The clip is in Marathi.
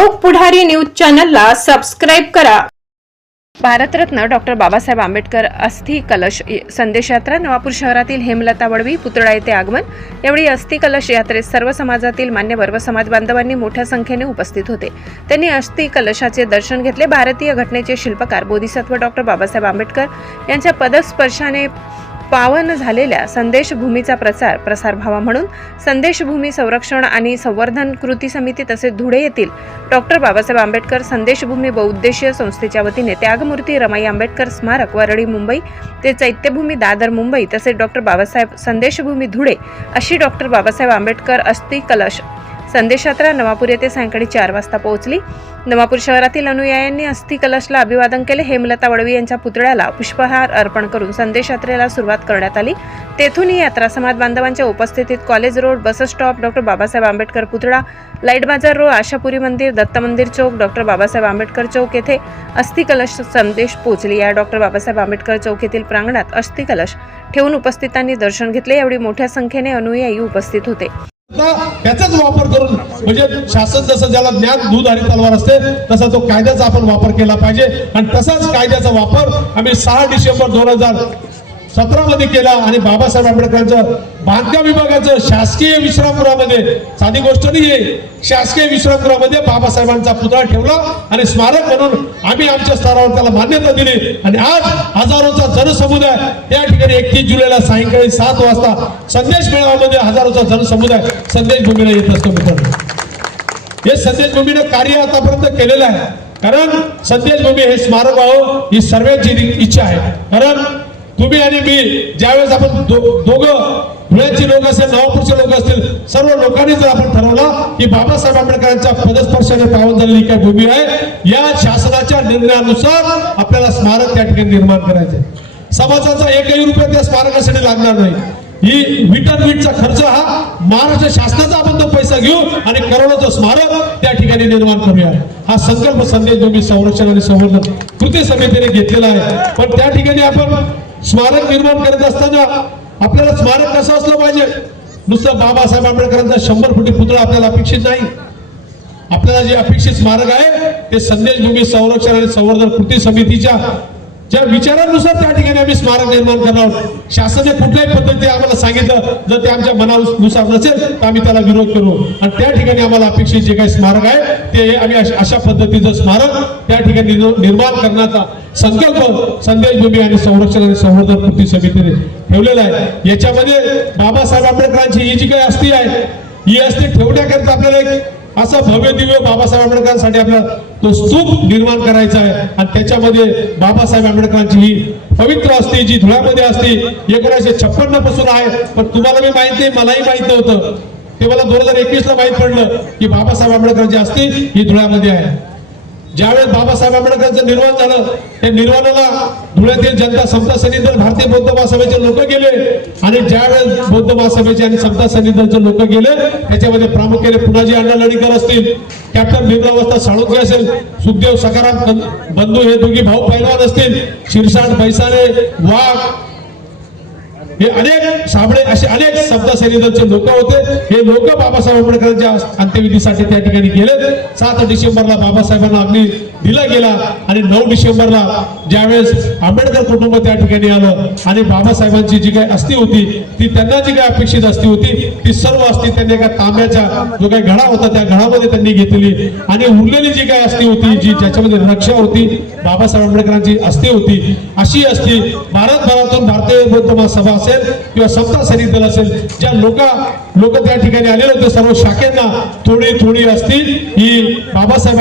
लोक पुढारी न्यूज चॅनलला सबस्क्राईब करा. भारतरत्न डॉक्टर बाबासाहेब आंबेडकर अस्थि कलश संदेश यात्रा नवापूर शहरातील हेमलता वडवी पुतळा येथे आगमन. यावेळी अस्थि कलश यात्रेत सर्व समाजातील मान्यवर व समाज बांधवांनी मोठ्या संख्येने उपस्थित होते. त्यांनी अस्थि कलशाचे दर्शन घेतले. भारतीय घटनेचे शिल्पकार बोधिसत्व डॉक्टर बाबासाहेब आंबेडकर यांच्या पदस्पर्शाने पावन झालेल्या संदेशभूमीचा प्रचार प्रसार व्हावा म्हणून संदेशभूमी संरक्षण आणि संवर्धन कृती समिती तसेच धुळे येथील डॉक्टर बाबासाहेब आंबेडकर संदेशभूमी बहुउद्देशीय संस्थेच्या वतीने त्यागमूर्ती रमाई आंबेडकर स्मारक वरळी मुंबई ते चैत्यभूमी दादर मुंबई तसेच डॉक्टर बाबासाहेब संदेशभूमी धुळे अशी डॉक्टर बाबासाहेब आंबेडकर अस्थि कलश संदेशयात्रा नवापूर येथे सायंकाळी चार वाजता पोहोचली. नवापूर शहरातील अनुयायांनी अस्थि कलशला अभिवादन केले. हेमलता वडवी यांच्या पुतळ्याला पुष्पहार अर्पण करून संदेश यात्रेला सुरुवात करण्यात आली. तेथून ही यात्रा समाज बांधवांच्या उपस्थितीत college road bus stop doctor Babasaheb Ambedkar पुतळा लाइट बाजार रोड आशापुरी मंदिर दत्त मंदिर चौक डॉक्टर बाबासाहेब आंबेडकर चौक येथे अस्थि कलश संदेश पोहोचली. या डॉक्टर बाबासाहेब आंबेडकर चौक येथील प्रांगणात अस्थि कलश ठेवून उपस्थितांनी दर्शन घेतले. यावेळी मोठ्या संख्येने अनुयायी उपस्थित होते. त्याचाच वापर करून म्हणजे शासन जसं ज्याला ज्ञान दूध आणि तलवार असते तसा तो कायद्याचा आपण वापर केला पाहिजे. आणि तसाच कायद्याचा वापर आम्ही सहा डिसेंबर दोन हजार सतरा मध्ये केला आणि बाबासाहेब आंबेडकरांचं बांधकाम विभागाचं शासकीय विश्रामगृहामध्ये साधी गोष्ट नाही आहे शासकीय विश्रामगृहामध्ये बाबासाहेबांचा पुतळा ठेवला आणि स्मारक म्हणून आम्ही आमच्या स्तरावर त्याला मान्यता दिली. आणि आज हजारोचा जनसमुदाय त्या ठिकाणी एकतीस जुलैला सायंकाळी सात वाजता संदेश मेळाव्यामध्ये हजारोचा जनसमुदाय संदेश भूमीला येत असतो मित्रांनो. हे संदेश भूमीनं कार्य आतापर्यंत केलेलं आहे. कारण संदेश भूमी हे स्मारक व्हावं ही सर्वांची इच्छा आहे. कारण तुम्ही आणि मी ज्यावेळेस आपण दोघं धुळ्याचे लोक असेल नवापूरचे लोक असतील सर्व लोकांनी जर आपण ठरवलं की बाबासाहेब आंबेडकरांच्या पदस्पर्शाने पावन झालेली काय भूमी आहे या शासनाच्या निर्णयानुसार आपल्याला स्मारक त्या ठिकाणी निर्माण करायचे समाजाचा एकही रुपया त्या स्मारकासाठी लागणार नाही. ही विटर वीटचा खर्च हा महाराष्ट्र शासनाचा आपण तो पैसा घेऊ आणि करोडोचं स्मारक त्या ठिकाणी निर्माण करूया. हा संकल्प संदेश भूमी संरक्षण आणि संवर्धन कृती समितीने घेतलेला आहे. पण त्या ठिकाणी आपण स्मारक निर्माण करत असताना आपल्याला स्मारक कसं असलं पाहिजे? नुसतं बाबासाहेब आंबेडकरांचा शंभर फुटी पुतळा आपल्याला अपेक्षित नाही. आपल्याला जे अपेक्षित स्मारक आहे ते संदेशभूमी संरक्षण आणि संवर्धन कृती समितीच्या ज्या विचारानुसार त्या ठिकाणी आम्ही स्मारक निर्माण करणार आहोत. शासनाने कुठल्याही पद्धती आम्हाला सांगितलं जर ते आमच्या मनानुसार नसेल तर आम्ही त्याला विरोध करू. आणि त्या ठिकाणी आम्हाला अपेक्षित जे काही स्मारक आहे ते आम्ही अशा- अशा पद्धतीचं स्मारक त्या ठिकाणी निर्माण करण्याचा संकल्प संदेश भूमी आणि संरक्षण आणि संवर्धन कृती समितीने ठेवलेला आहे. याच्यामध्ये बाबासाहेब आंबेडकरांची ही जी काही अस्थी आहे ही अस्थी ठेवण्याकरिता आपल्याला एक असं भव्य दिव्य बाबासाहेब आंबेडकरांसाठी आपल्याला तो स्तूप निर्माण करायचा आहे. आणि त्याच्यामध्ये बाबासाहेब आंबेडकरांची ही पवित्र असती जी धुळ्यामध्ये असती एकोणीसशे छप्पन्नपासून आहे. पण तुम्हाला मी माहीत नाही मलाही माहीत नव्हतं. ते मला दोन हजार एकवीस ला माहीत पडलं की बाबासाहेब आंबेडकरांची असती ही धुळ्यामध्ये आहे. ज्यावेळेस बाबासाहेब आंबेडकरांचं निर्वाण झालं त्या निर्वाणाला धुळ्यातील जनता समता सैनिक भारतीय बौद्ध महासभेचे लोक गेले. आणि ज्यावेळेस बौद्ध महासभेचे आणि समता सैनिक लोक गेले त्याच्यामध्ये प्रामुख्याने पुनाजी अण्णा लडीकर असतील कॅप्टन भीमरावस्था साळुंके असेल सुखदेव सकाराम बंधू हे दोघी भाऊ पैलवान असतील शिरसाट बैसाने वाघ हे अनेक साबळे असे अनेक समता सैनिकांचे लोक होते. हे लोक बाबासाहेब आंबेडकरांच्या अंत्यविधीसाठी त्या ठिकाणी गेले. सात डिसेंबरला बाबासाहेबांना अग्नी दिला गेला आणि नऊ डिसेंबरला ज्यावेळेस आंबेडकर कुटुंब त्या ठिकाणी आलं आणि बाबासाहेबांची जी काही अस्थी होती ती त्यांना जी काही अपेक्षित अस्थी होती ती सर्व अस्थी त्यांनी एका तांब्याचा जो काही घडा होता त्या घडामध्ये त्यांनी घेतली आणि उरलेली जी काही अस्थी होती जी ज्याच्यामध्ये रक्षा होती बाबासाहेब आंबेडकरांची अस्थी होती अशी अस्थी भारतभरातून भारतीय बौद्ध सभा असेल किंवा समता सैनिक दल असेल ज्या लोक लोक त्या ठिकाणी आलेले होते सर्व शाखेंना थोडी थोडी असतील ही बाबासाहेब